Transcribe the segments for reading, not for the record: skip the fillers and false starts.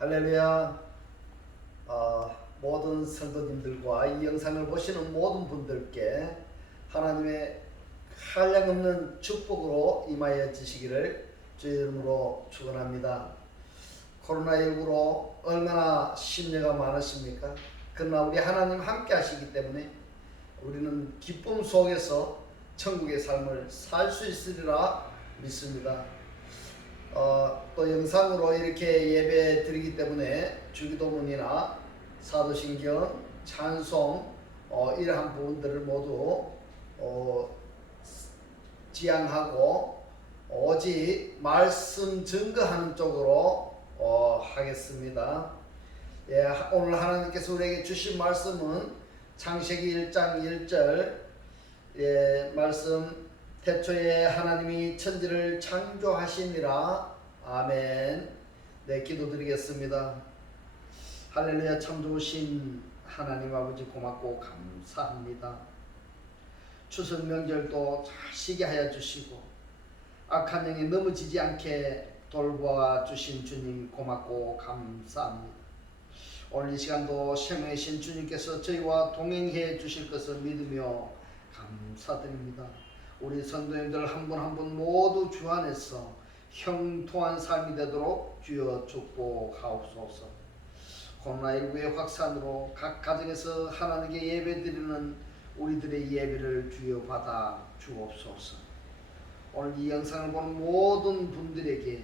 할렐루야. 모든 성도님들과 이 영상을 보시는 모든 분들께 하나님의 한량없는 축복으로 임하여 지시기를 주의 이름으로 축원합니다. 코로나19로 얼마나 심려가 많으십니까? 그러나 우리 하나님 함께 하시기 때문에 우리는 기쁨 속에서 천국의 삶을 살 수 있으리라 믿습니다. 또 영상으로 이렇게 예배 드리기 때문에 주기도문이나 사도신경, 찬송 이러한 부분들을 모두 지양하고 오직 말씀 증거하는 쪽으로 하겠습니다. 오늘 하나님께서 우리에게 주신 말씀은 창세기 1장 1절 말씀, 태초에 하나님이 천지를 창조하시니라. 아멘. 네, 기도드리겠습니다. 할렐루야. 참 좋으신 하나님 아버지 고맙고 감사합니다. 추석 명절도 잘 쉬게 하여 주시고 악한 영에 넘어지지 않게 돌보아 주신 주님 고맙고 감사합니다. 오늘 이 시간도 생명이신 주님께서 저희와 동행해 주실 것을 믿으며 감사드립니다. 우리 성도님들 한 분 한 분 모두 주 안에서 형통한 삶이 되도록 주여 축복하옵소서. 코로나19의 확산으로 각 가정에서 하나님께 예배드리는 우리들의 예배를 주여 받아 주옵소서. 오늘 이 영상을 보는 모든 분들에게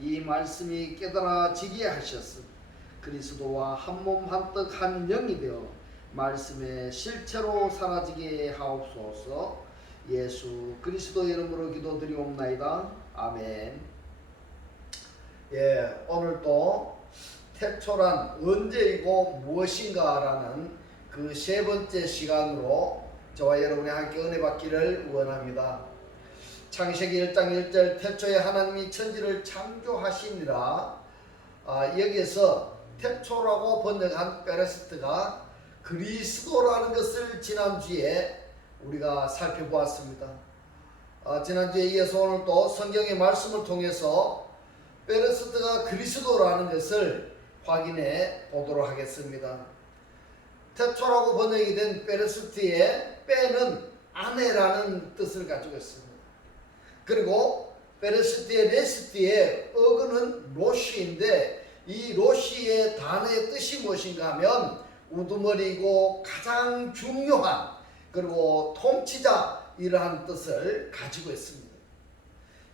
이 말씀이 깨달아지게 하셔서 그리스도와 한 몸 한 떡 한 영이 되어 말씀의 실체로 사라지게 하옵소서. 예수 그리스도 이름으로 기도드리옵나이다. 아멘. 오늘 또 태초란 언제이고 무엇인가 라는 그 세 번째 시간으로 저와 여러분이 함께 은혜 받기를 원합니다. 창세기 1장 1절 태초에 하나님이 천지를 창조하시니라. 여기에서 태초라고 번역한 베레스트가 그리스도라는 것을 지난주에 우리가 살펴보았습니다. 지난주에 이어서 오늘 또 성경의 말씀을 통해서 베레스트가 그리스도라는 것을 확인해 보도록 하겠습니다. 태초라고 번역이 된 베레스트의 빼는 아내라는 뜻을 가지고 있습니다. 그리고 베레스트의 레스트의 어근은 로시인데 이 로시의 단어의 뜻이 무엇인가 하면 우두머리이고 가장 중요한 그리고 통치자 이러한 뜻을 가지고 있습니다.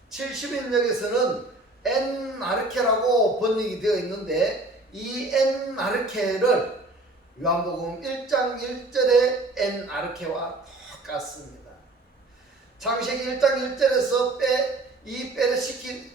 70인역에서는 엔아르케라고 번역이 되어 있는데 이 엔아르케를 요한복음 1장 1절의 엔아르케와 똑같습니다. 창세기 1장 1절에서 이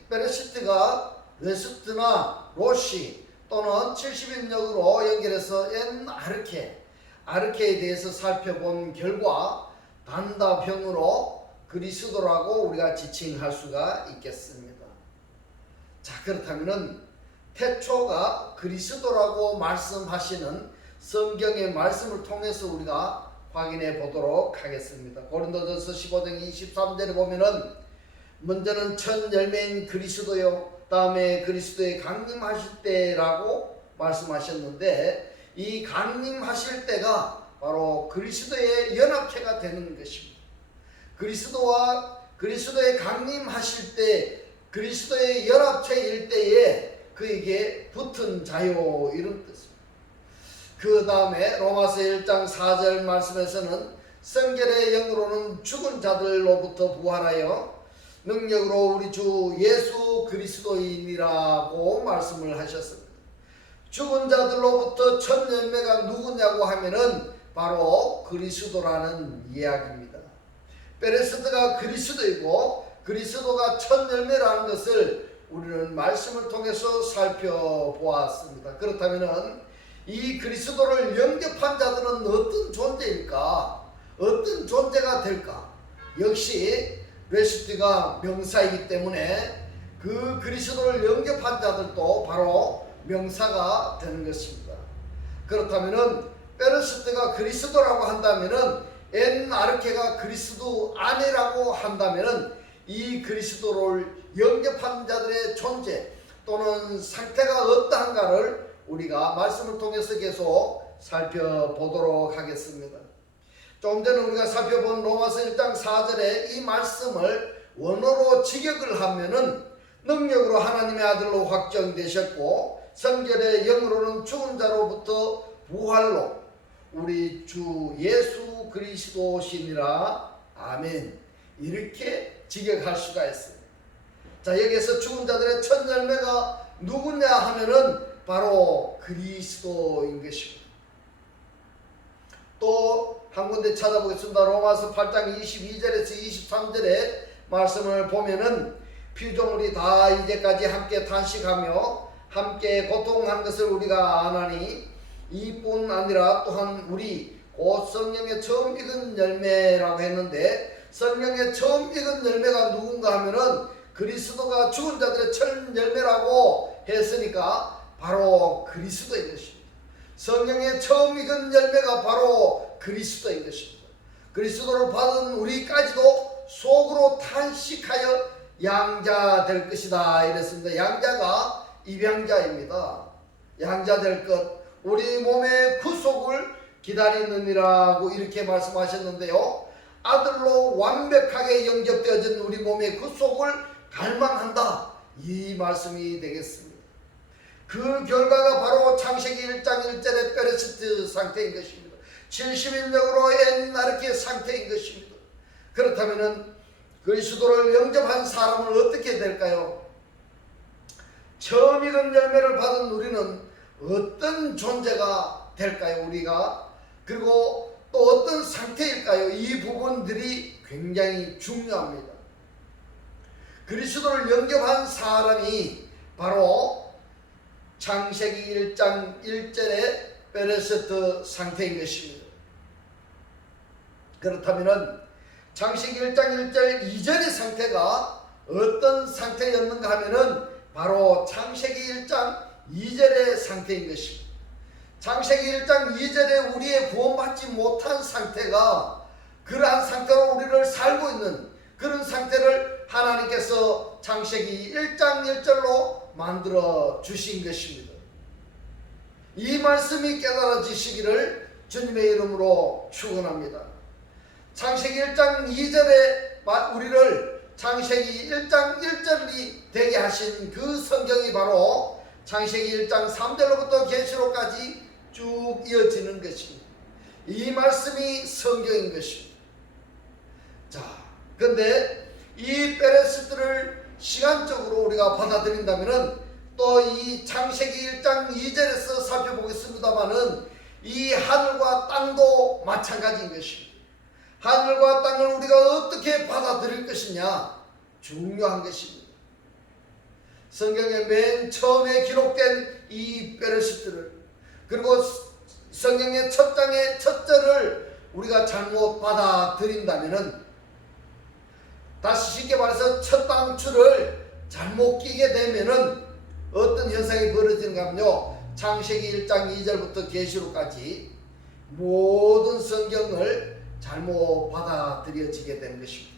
베레시트가 레스트나 로시 또는 70인역으로 연결해서 엔아르케 아르케에 대해서 살펴본 결과 단답형으로 그리스도라고 우리가 지칭할 수가 있겠습니다. 자, 그렇다면 태초가 그리스도라고 말씀하시는 성경의 말씀을 통해서 우리가 확인해 보도록 하겠습니다. 고린도전서 15장 23절에 보면은 먼저는 첫 열매인 그리스도요 다음에 그리스도의 강림하실 때라고 말씀하셨는데 이 강림하실 때가 바로 그리스도의 연합체가 되는 것입니다. 그리스도와 그리스도의 강림하실 때 그리스도의 연합체일 때에 그에게 붙은 자요 이런 뜻입니다. 그 다음에 로마서 1장 4절 말씀에서는 성결의 영으로는 죽은 자들로부터 부활하여 능력으로 우리 주 예수 그리스도인이라고 말씀을 하셨습니다. 죽은 자들로부터 첫 열매가 누구냐고 하면은 바로 그리스도라는 이야기입니다. 베레스드가 그리스도이고 그리스도가 첫 열매라는 것을 우리는 말씀을 통해서 살펴보았습니다. 그렇다면은 이 그리스도를 영접한 자들은 어떤 존재일까? 어떤 존재가 될까? 역시 베레스드가 명사이기 때문에 그 그리스도를 영접한 자들도 바로 명사가 되는 것입니다. 그렇다면은 베레스트가 그리스도라고 한다면은 엔아르케가 그리스도 아내라고 한다면은 이 그리스도를 영접한 자들의 존재 또는 상태가 어떠한가를 우리가 말씀을 통해서 계속 살펴보도록 하겠습니다. 조금 전에 우리가 살펴본 로마서 1장 4절에 이 말씀을 원어로 직역을 하면은 능력으로 하나님의 아들로 확정되셨고 성결의 영으로는 죽은 자로부터 부활로 우리 주 예수 그리스도시니라. 아멘. 이렇게 직역할 수가 있습니다. 자, 여기에서 죽은 자들의 첫 열매가 누구냐 하면은 바로 그리스도인 것입니다. 또 한 군데 찾아보겠습니다. 로마서 8장 22절에서 23절의 말씀을 보면은 피조물이 다 이제까지 함께 탄식하며 함께 고통한 것을 우리가 아나니 이뿐 아니라 또한 우리 곧 성령의 처음 익은 열매라고 했는데, 성령의 처음 익은 열매가 누군가 하면은 그리스도가 죽은 자들의 첫 열매라고 했으니까 바로 그리스도인 것입니다. 성령의 처음 익은 열매가 바로 그리스도인 것입니다. 그리스도를 받은 우리까지도 속으로 탄식하여 양자 될 것이다 이랬습니다. 양자가 입양자입니다. 양자 될 것, 우리 몸의 구속을 기다리느니라고 이렇게 말씀하셨는데요, 아들로 완벽하게 영접되어진 우리 몸의 구속을 갈망한다, 이 말씀이 되겠습니다. 그 결과가 바로 창세기 1장 1절의 베레시트 상태인 것입니다. 70인력으로 엔아르케 상태인 것입니다. 그렇다면 그리스도를 영접한 사람은 어떻게 될까요? 처음 익은 열매를 받은 우리는 어떤 존재가 될까요? 우리가 그리고 또 어떤 상태일까요? 이 부분들이 굉장히 중요합니다. 그리스도를 영접한 사람이 바로 창세기 1장 1절의 베레세트 상태인 것입니다. 그렇다면 창세기 1장 1절 2절의 상태가 어떤 상태였는가 하면은 바로 창세기 1장 2절의 상태인 것입니다. 창세기 1장 2절에 우리의 구원받지 못한 상태가 그러한 상태로 우리를 살고 있는 그런 상태를 하나님께서 창세기 1장 1절로 만들어 주신 것입니다. 이 말씀이 깨달아지시기를 주님의 이름으로 축원합니다. 창세기 1장 2절에 우리를 창세기 1장 1절이 되게 하신 그 성경이 바로 창세기 1장 3절로부터 계시록까지 쭉 이어지는 것입니다. 이 말씀이 성경인 것입니다. 자, 그런데 이 베레스트를 시간적으로 우리가 받아들인다면 또 이 창세기 1장 2절에서 살펴보겠습니다마는 이 하늘과 땅도 마찬가지인 것입니다. 하늘과 땅을 우리가 어떻게 받아들일 것이냐 중요한 것입니다. 성경의 맨 처음에 기록된 이 베레시트를 그리고 성경의 첫 장의 첫 절을 우리가 잘못 받아들인다면 다시 쉽게 말해서 첫 단추를 잘못 끼게 되면은 어떤 현상이 벌어지는가 하면요, 창세기 1장 2절부터 계시록까지 모든 성경을 잘못 받아들여지게 되는 것입니다.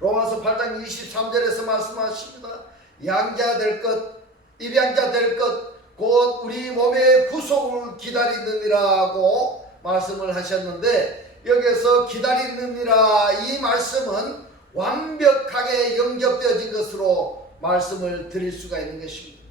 로마서 8장 23절에서 말씀하십니다. 양자 될 것, 입양자 될 것, 곧 우리 몸의 구속을 기다리느니라고 말씀을 하셨는데, 여기서 기다리느니라 이 말씀은 완벽하게 영접되어진 것으로 말씀을 드릴 수가 있는 것입니다.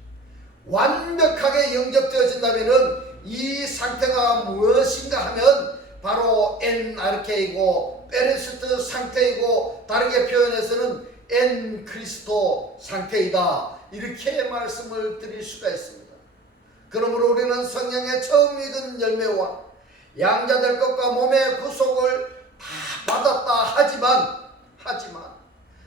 완벽하게 영접되어진다면 이 상태가 무엇인가 하면 바로 엔아르케이고 베레스트 상태이고 다르게 표현해서는 엔크리스토 상태이다, 이렇게 말씀을 드릴 수가 있습니다. 그러므로 우리는 성령의 처음 익은 열매와 양자 될 것과 몸의 구속을 다 받았다 하지만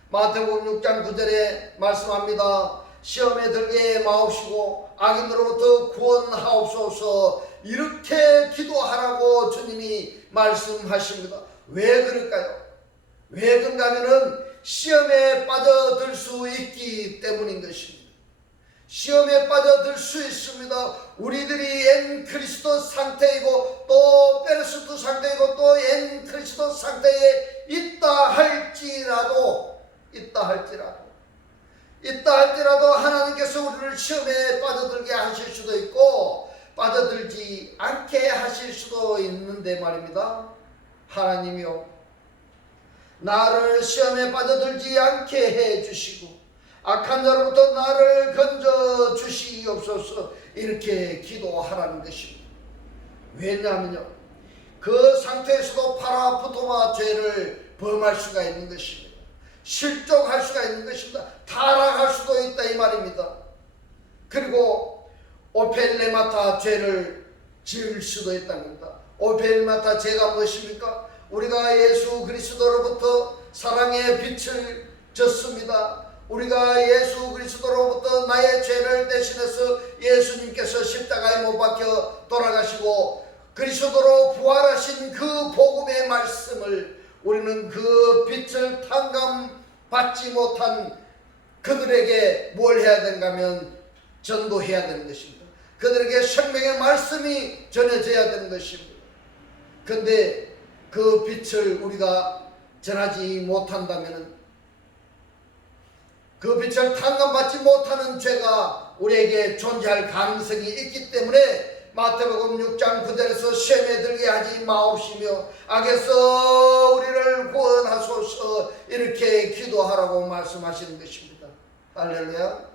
마태복음 6장 9절에 말씀합니다. 시험에 들게 마옵시고 악인으로부터 구원하옵소서, 이렇게 기도하라고 주님이 말씀하십니다. 왜 그럴까요? 왜 그런가 하면은 시험에 빠져들 수 있기 때문인 것입니다. 시험에 빠져들 수 있습니다. 우리들이 엔그리스도 상태이고 또 베레스트 상태이고 또 엔그리스도 상태에 있다 할지라도 있다 할지라도 하나님께서 우리를 시험에 빠져들게 하실 수도 있고 빠져들지 않게 하실 수도 있는데 말입니다. 하나님이요, 나를 시험에 빠져들지 않게 해 주시고 악한 자로부터 나를 건져 주시옵소서, 이렇게 기도하라는 것입니다. 왜냐하면요, 그 상태에서도 파라푸토마 죄를 범할 수가 있는 것입니다. 실족할 수가 있는 것입니다. 타락할 수도 있다 이 말입니다. 그리고 오펠레마타 죄를 지을 수도 있다는 겁니다. 오펠레마타 죄가 무엇입니까? 우리가 예수 그리스도로부터 사랑의 빛을 졌습니다. 우리가 예수 그리스도로부터 나의 죄를 대신해서 예수님께서 십자가에 못 박혀 돌아가시고 그리스도로 부활하신 그 복음의 말씀을 우리는 그 빛을 탕감받지 못한 그들에게 뭘 해야 되는가 하면 전도해야 되는 것입니다. 그들에게 생명의 말씀이 전해져야 되는 것입니다. 그런데 그 빛을 우리가 전하지 못한다면, 그 빛을 탕감받지 못하는 죄가 우리에게 존재할 가능성이 있기 때문에 마태복음 6장 9절에서 시험에 들게 하지 마옵시며 악에서 우리를 구원하소서, 이렇게 기도하라고 말씀하시는 것입니다. 할렐루야.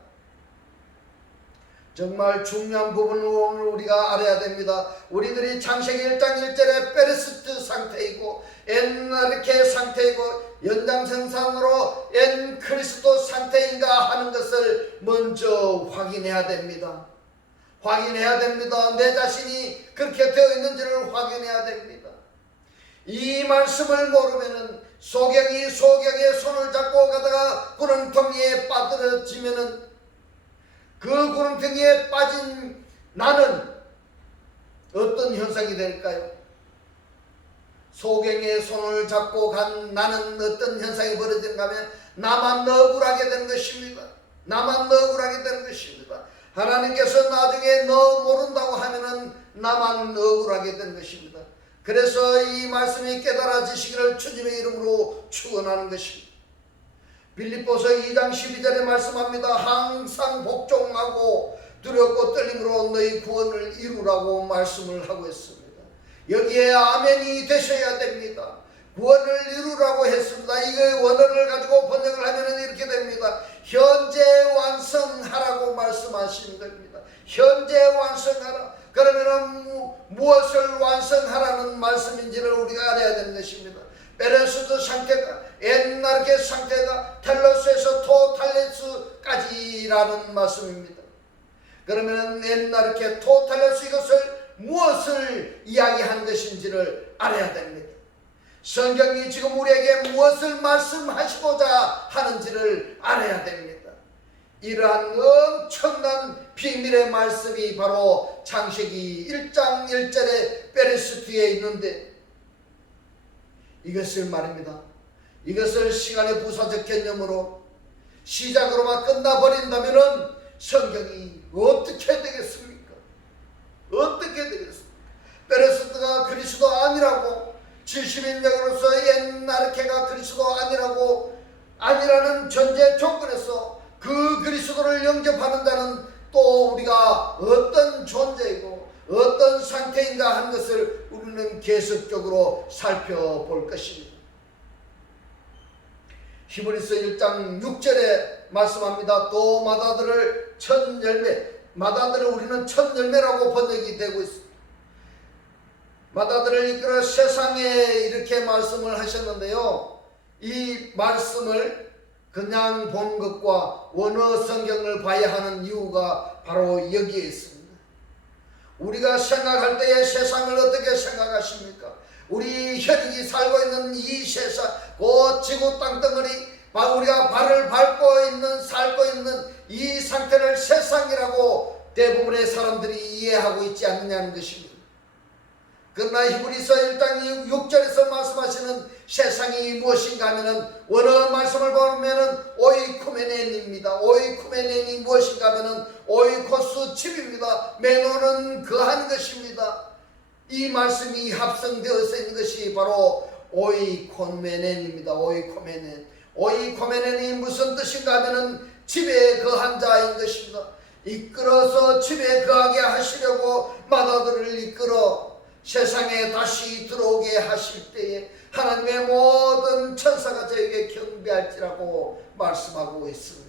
정말 중요한 부분을 오늘 우리가 알아야 됩니다. 우리들이 창세기 1장 1절에 페르시트 상태이고 엔나르케 상태이고 연장생산으로 엔 그리스도 상태인가 하는 것을 먼저 확인해야 됩니다. 확인해야 됩니다. 내 자신이 그렇게 되어 있는지를 확인해야 됩니다. 이 말씀을 모르면은 소경이 소경의 손을 잡고 가다가 구렁텅이에 빠뜨려지면은 그 구렁텅이에 빠진 나는 어떤 현상이 될까요? 소경의 손을 잡고 간 나는 어떤 현상이 벌어지는가 하면 나만 억울하게 되는 것입니다. 나만 억울하게 되는 것입니다. 하나님께서 나중에 너 모른다고 하면은 나만 억울하게 되는 것입니다. 그래서 이 말씀이 깨달아지시기를 주님의 이름으로 축원하는 것입니다. 빌립보서 2장 12절에 말씀합니다. 항상 복종하고 두렵고 떨림으로 너희 구원을 이루라고 말씀을 하고 있습니다. 여기에 아멘이 되셔야 됩니다. 구원을 이루라고 했습니다. 이거의 원어를 가지고 번역을 하면 이렇게 됩니다. 현재 완성하라고 말씀하시는 겁니다. 현재 완성하라. 그러면 무엇을 완성하라는 말씀인지를 우리가 알아야 되는 것입니다. 페르시트 상태가 엔나르케 상태가 텔로스에서 토탈레스까지라는 말씀입니다. 그러면 엔나르케 토탈레스, 이것을 무엇을 이야기하는 것인지를 알아야 됩니다. 성경이 지금 우리에게 무엇을 말씀하시고자 하는지를 알아야 됩니다. 이러한 엄청난 비밀의 말씀이 바로 창세기 1장 1절에 페르시트에 있는데, 이것을 말입니다. 이것을 시간의 부사적 개념으로 시작으로만 끝나버린다면 성경이 어떻게 되겠습니까? 어떻게 되겠습니까? 페르시트가 그리스도 아니라고, 70인력으로서 엔나르케가 그리스도 아니라고, 아니라는 전제 조건에서 그 그리스도를 영접하는 자는 또 우리가 어떤 존재이고 어떤 상태인가 하는 것을 우리는 계속적으로 살펴볼 것입니다. 히브리서 1장 6절에 말씀합니다. 또 마다들을 첫 열매, 마다들을 우리는 첫 열매라고 번역이 되고 있습니다. 마다들을 이끌어 세상에 이렇게 말씀을 하셨는데요, 이 말씀을 그냥 본 것과 원어 성경을 봐야 하는 이유가 바로 여기에 있습니다. 우리가 생각할 때에 세상을 어떻게 생각하십니까? 우리 혈육이 살고 있는 이 세상, 그 지구 땅덩어리, 우리가 발을 밟고 있는, 살고 있는 이 상태를 세상이라고 대부분의 사람들이 이해하고 있지 않느냐는 것입니다. 그러나 히브리서 1장 6절에서 말씀하시는 세상이 무엇인가 하면은 원어 말씀을 보면은 오이쿠메넨입니다. 오이쿠메넨이 무엇인가 하면은 오이코스 집입니다. 메노는 거하는 것입니다. 이 말씀이 합성되어서 있는 것이 바로 오이코메넨입니다. 오이코메넨. 오이코메넨이 무슨 뜻인가 하면은 집에 거한 자인 것입니다. 이끌어서 집에 거하게 하시려고 맏아들을 이끌어 세상에 다시 들어오게 하실 때에 하나님의 모든 천사가 저에게 경배할지라고 말씀하고 있습니다.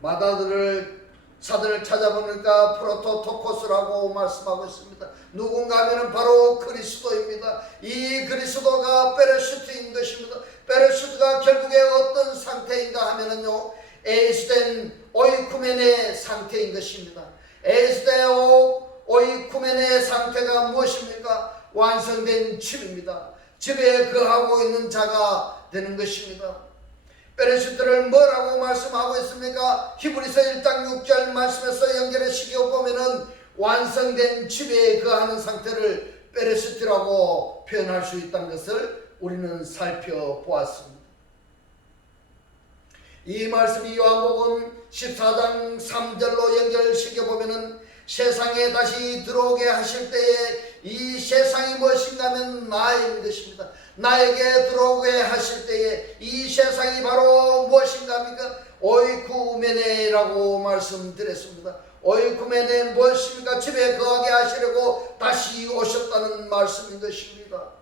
맏아들을 사전을 찾아보니까 프로토토코스라고 말씀하고 있습니다. 누군가 하면 바로 그리스도입니다. 이 그리스도가 베레시트인 것입니다. 베레시트가 결국에 어떤 상태인가 하면은요, 에이스된 오이쿠멘의 상태인 것입니다. 에이스된 오이쿠멘의 상태가 무엇입니까? 완성된 집입니다. 집에 거하고 있는 자가 되는 것입니다. 베레시트를 뭐라고 말씀하고 있습니까? 히브리서 1장 6절 말씀에서 연결해 시켜보면은 완성된 집에 거하는 상태를 베레시트라고 표현할 수 있다는 것을 우리는 살펴보았습니다. 이 말씀이 요한복음 14장 3절로 연결시켜보면은 세상에 다시 들어오게 하실 때에 이 세상이 무엇인가 하면 나인 것입니다. 나에게 들어오게 하실 때에 이 세상이 바로 무엇인가 합니까? 오이쿠메네라고 말씀드렸습니다. 오이쿠메네 무엇입니까? 집에 거하게 하시려고 다시 오셨다는 말씀인 것입니다.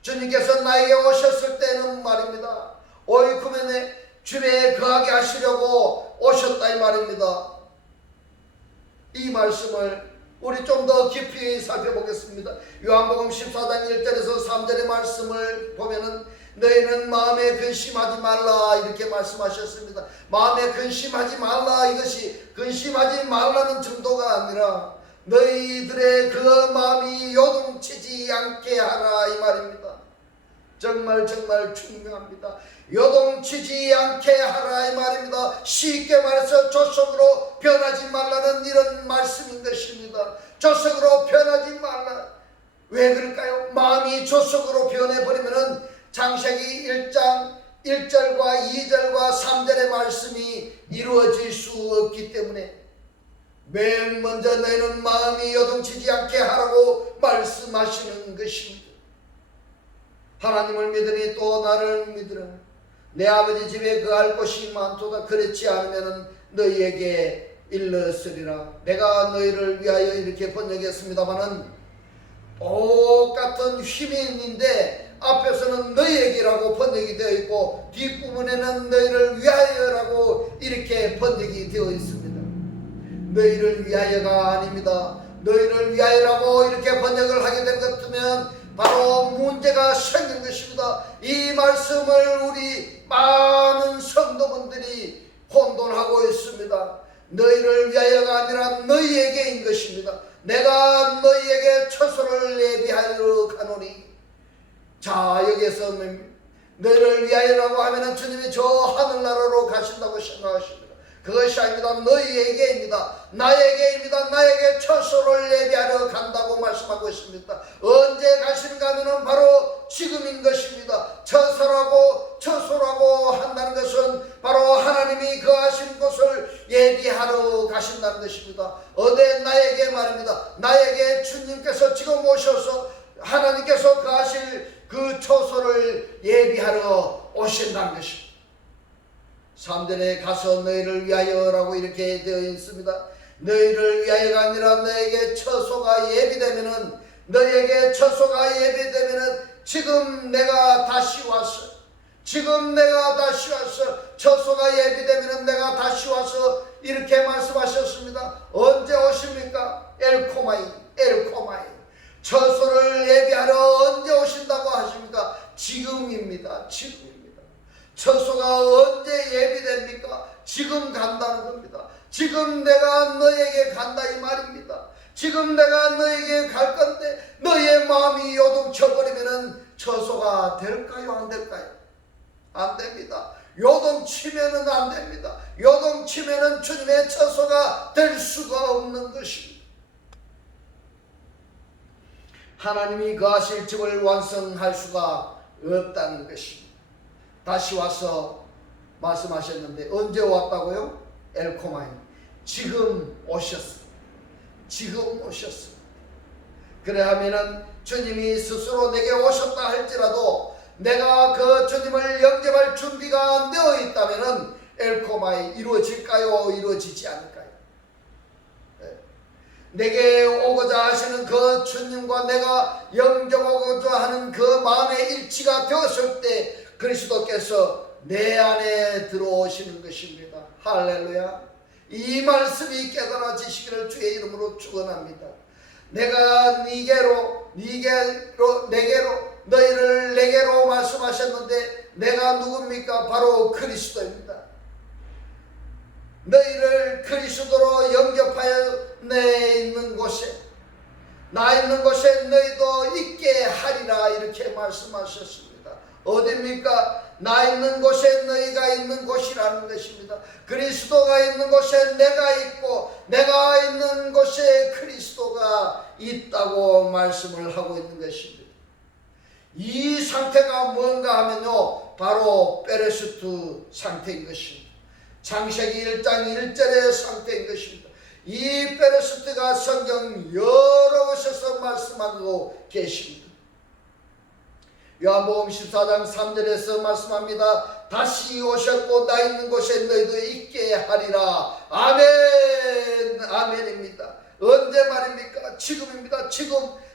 주님께서 나에게 오셨을 때는 말입니다, 오이쿠메네 집에 거하게 하시려고 오셨다 이 말입니다. 이 말씀을 우리 좀 더 깊이 살펴보겠습니다. 요한복음 14장 1절에서 3절의 말씀을 보면은 너희는 마음에 근심하지 말라 이렇게 말씀하셨습니다. 마음에 근심하지 말라, 이것이 근심하지 말라는 정도가 아니라 너희들의 그 마음이 요동치지 않게 하라 이 말입니다. 정말 중요합니다. 요동치지 않게 하라 이 말입니다. 쉽게 말해서 조석으로 변하지 말라는 이런 말씀인 것입니다. 조석으로 변하지 말라. 왜 그럴까요? 마음이 조석으로 변해버리면은 창세기 1장 1절과 2절과 3절의 말씀이 이루어질 수 없기 때문에 맨 먼저 너희는 마음이 요동치지 않게 하라고 말씀하시는 것입니다. 하나님을 믿으니 또 나를 믿으라. 내 아버지 집에 거할 곳이 많도다. 그렇지 않으면 너희에게 일렀으리라. 내가 너희를 위하여 이렇게 번역했습니다마는 똑같은 휘민인데 앞에서는 너희에게라고 번역이 되어 있고 뒷부분에는 너희를 위하여라고 이렇게 번역이 되어 있습니다. 너희를 위하여가 아닙니다. 너희를 위하여라고 이렇게 번역을 하게 된 것 같으면 바로 문제가 생긴 것입니다. 이 말씀을 우리 많은 성도분들이 혼돈하고 있습니다. 너희를 위하여가 아니라 너희에게인 것입니다. 내가 너희에게 처소를 예비하여 가노니. 자, 여기에서 너희를 위하여라고 하면 주님이 저 하늘나라로 가신다고 생각하십니다. 그것이 아닙니다. 너희에게입니다. 나에게입니다. 나에게 처소를 예비하러 간다고 말씀하고 있습니다. 언제 가시는가 하면 바로 지금인 것입니다. 처소라고 한다는 것은 바로 하나님이 거하신 곳을 예비하러 가신다는 것입니다. 어제 나에게 말입니다. 나에게 주님께서 지금 오셔서 하나님께서 거하실 그 처소를 예비하러 오신다는 것입니다. 3절에 가서 너희를 위하여라고 이렇게 되어 있습니다. 너희를 위하여가 아니라 너에게 처소가 예비되면은, 너에게 처소가 예비되면은 지금 내가 다시 와서 처소가 예비되면은 내가 다시 와서 이렇게 말씀하셨습니다. 언제 오십니까? 엘코마이. 처소를 예비하러 언제 오신다고 하십니까? 지금입니다. 처소가 언제 예비됩니까? 지금 간다는 겁니다. 지금 내가 너에게 간다 이 말입니다. 지금 내가 너에게 갈 건데 너의 마음이 요동쳐버리면은 처소가 될까요? 안 될까요? 안 됩니다. 요동치면은 안 됩니다. 요동치면은 주님의 처소가 될 수가 없는 것입니다. 하나님이 거하실 집을 완성할 수가 없다는 것입니다. 다시 와서 말씀하셨는데 언제 왔다고요? 엘코마이. 지금 오셨습니다. 그래 하면은 주님이 스스로 내게 오셨다 할지라도 내가 그 주님을 영접할 준비가 되어 있다면 엘코마이 이루어질까요? 이루어지지 않을까요? 내게 오고자 하시는 그 주님과 내가 영접하고자 하는 그 마음의 일치가 되었을 때 그리스도께서 내 안에 들어오시는 것입니다. 할렐루야. 이 말씀이 깨달아지시기를 주의 이름으로 축원합니다. 내가 내게로 너희를 내게로 말씀하셨는데 내가 누굽니까? 바로 그리스도입니다. 너희를 그리스도로 영접하여 내 있는 곳에 나 있는 곳에 너희도 있게 하리라 이렇게 말씀하셨습니다. 어디입니까? 나 있는 곳에 너희가 있는 곳이라는 것입니다. 그리스도가 있는 곳에 내가 있고 내가 있는 곳에 그리스도가 있다고 말씀을 하고 있는 것입니다. 이 상태가 뭔가 하면요 바로 페레스트 상태인 것입니다. 창세기 1장 1절의 상태인 것입니다. 이 페레스트가 성경 여러 곳에서 말씀하고 계십니다. 요한복음 14장 3절에서 말씀합니다. 다시 오셨고 나 있는 곳에 너희도 있게 하리라. 아멘. 아멘입니다. 언제 말입니까? 지금입니다.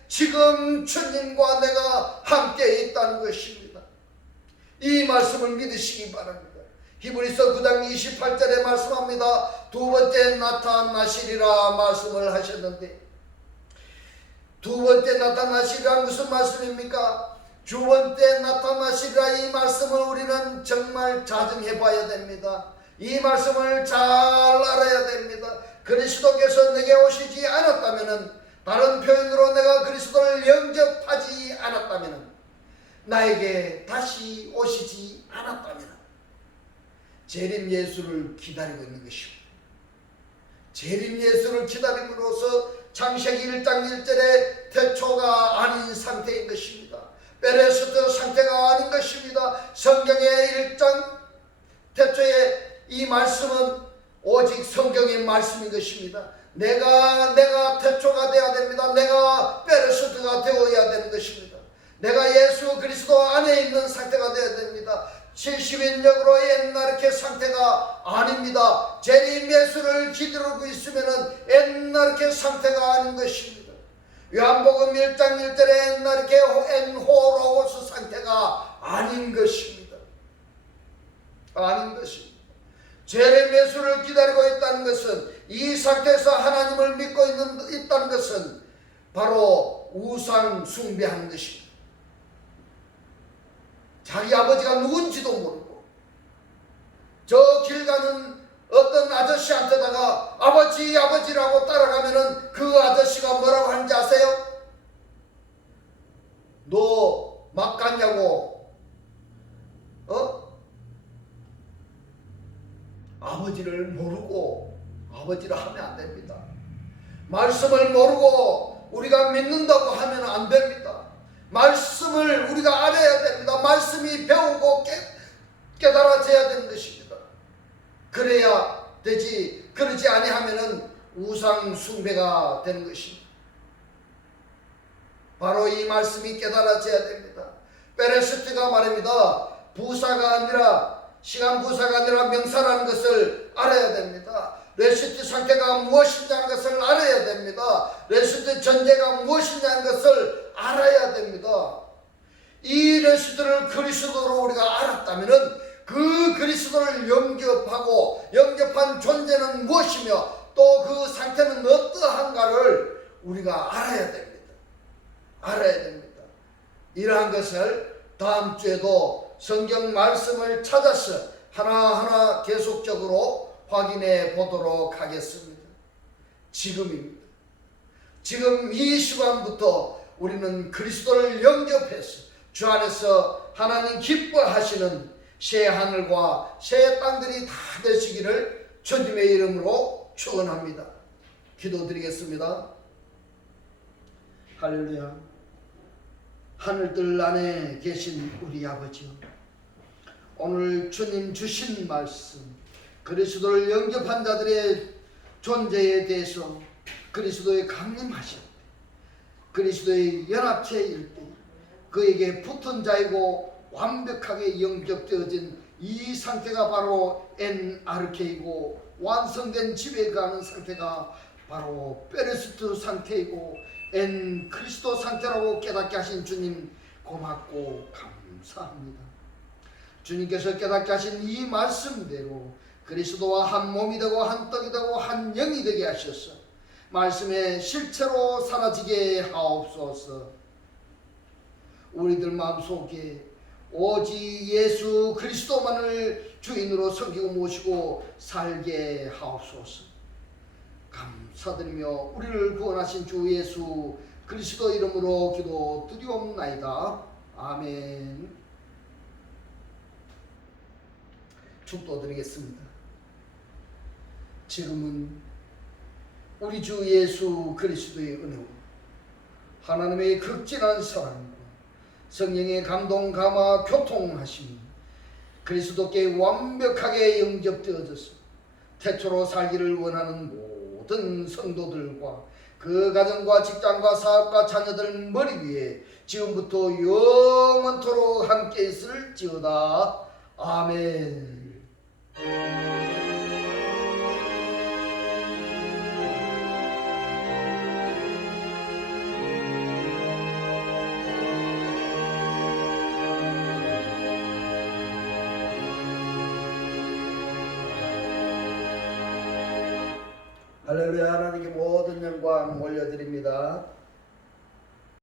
지금 주님과 내가 함께 있다는 것입니다. 이 말씀을 믿으시기 바랍니다. 히브리서 9장 28절에 말씀합니다. 두 번째 나타나시리라 말씀을 하셨는데 두 번째 나타나시리라 무슨 말씀입니까? 두 번째 나타나시리라 이 말씀을 우리는 정말 자정해 봐야 됩니다. 이 말씀을 잘 알아야 됩니다. 그리스도께서 내게 오시지 않았다면 다른 표현으로 내가 그리스도를 영접하지 않았다면 나에게 다시 오시지 않았다면 재림 예수를 기다리고 있는 것입니다. 재림 예수를 기다림으로써 창세기 1장 1절의 태초가 아닌 상태인 것입니다. 페레스트 상태가 아닌 것입니다. 성경의 1장 태초의 이 말씀은 오직 성경의 말씀인 것입니다. 내가 태초가 되어야 됩니다. 내가 페레스트가 되어야 되는 것입니다. 내가 예수 그리스도 안에 있는 상태가 되어야 됩니다. 70인력으로 옛날의 상태가 아닙니다. 재림 예수를 기다리고 있으면 옛날의 상태가 아닌 것입니다. 요한복음 1장 1절에 옛날의 엔호로고스 상태가 아닌 것입니다. 아닌 것입니다. 재림 예수를 기다리고 있다는 것은 이 상태에서 하나님을 믿고 있다는 것은 바로 우상 숭배하는 것입니다. 자기 아버지가 누군지도 모르고 저 길 가는 어떤 아저씨한테다가 아버지라고 따라가면은 그 아저씨가 뭐라고 하는지 아세요? 너 막 갔냐고 아버지를 모르고 아버지를 하면 안 됩니다. 말씀을 모르고 우리가 믿는다고 하면 안 됩니다. 말씀을 우리가 알아야 됩니다. 말씀이 배우고 깨달아져야 되는 것입니다. 그래야 되지. 그러지 아니하면은 우상 숭배가 되는 것입니다. 바로 이 말씀이 깨달아져야 됩니다. 페레스트가 말입니다. 부사가 아니라 시간 부사가 아니라 명사라는 것을 알아야 됩니다. 레시트 상태가 무엇이냐는 것을 알아야 됩니다. 레시트 전제가 무엇이냐는 것을 알아야 됩니다. 이 레시트를 그리스도로 우리가 알았다면 그 그리스도를 영접한 존재는 무엇이며 또 그 상태는 어떠한가를 우리가 알아야 됩니다. 알아야 됩니다. 이러한 것을 다음 주에도 성경 말씀을 찾아서 하나하나 계속적으로 확인해 보도록 하겠습니다. 지금입니다. 지금 이 시간부터 우리는 그리스도를 영접해서 주 안에서 하나님 기뻐하시는 새 하늘과 새 땅들이 다 되시기를 주님의 이름으로 축원합니다. 기도드리겠습니다. 할렐루야. 하늘들 안에 계신 우리 아버지요, 오늘 주님 주신 말씀 그리스도를 영접한 자들의 존재에 대해서 그리스도의 강림하실 때, 그리스도의 연합체일 때 그에게 붙은 자이고 완벽하게 영접되어진 이 상태가 바로 엔아르케이고, 완성된 집에 가는 상태가 바로 페르스트 상태이고 엔 그리스도 상태라고 깨닫게 하신 주님 고맙고 감사합니다. 주님께서 깨닫게 하신 이 말씀대로 그리스도와 한 몸이 되고 한 떡이 되고 한 영이 되게 하셔서 말씀의 실체로 사라지게 하옵소서. 우리들 마음속에 오직 예수 그리스도만을 주인으로 섬기고 모시고 살게 하옵소서. 감사드리며 우리를 구원하신 주 예수 그리스도 이름으로 기도드리옵나이다. 아멘. 축도드리겠습니다. 지금은 우리 주 예수 그리스도의 은혜와 하나님의 극진한 사랑과 성령의 감동 감화 교통하심이 그리스도께 완벽하게 영접되어져서 태초로 살기를 원하는 모든 성도들과 그 가정과 직장과 사업과 자녀들 머리 위에 지금부터 영원토록 함께 있을지어다. 아멘. 할렐루야. 하나님께 모든 영광 올려드립니다.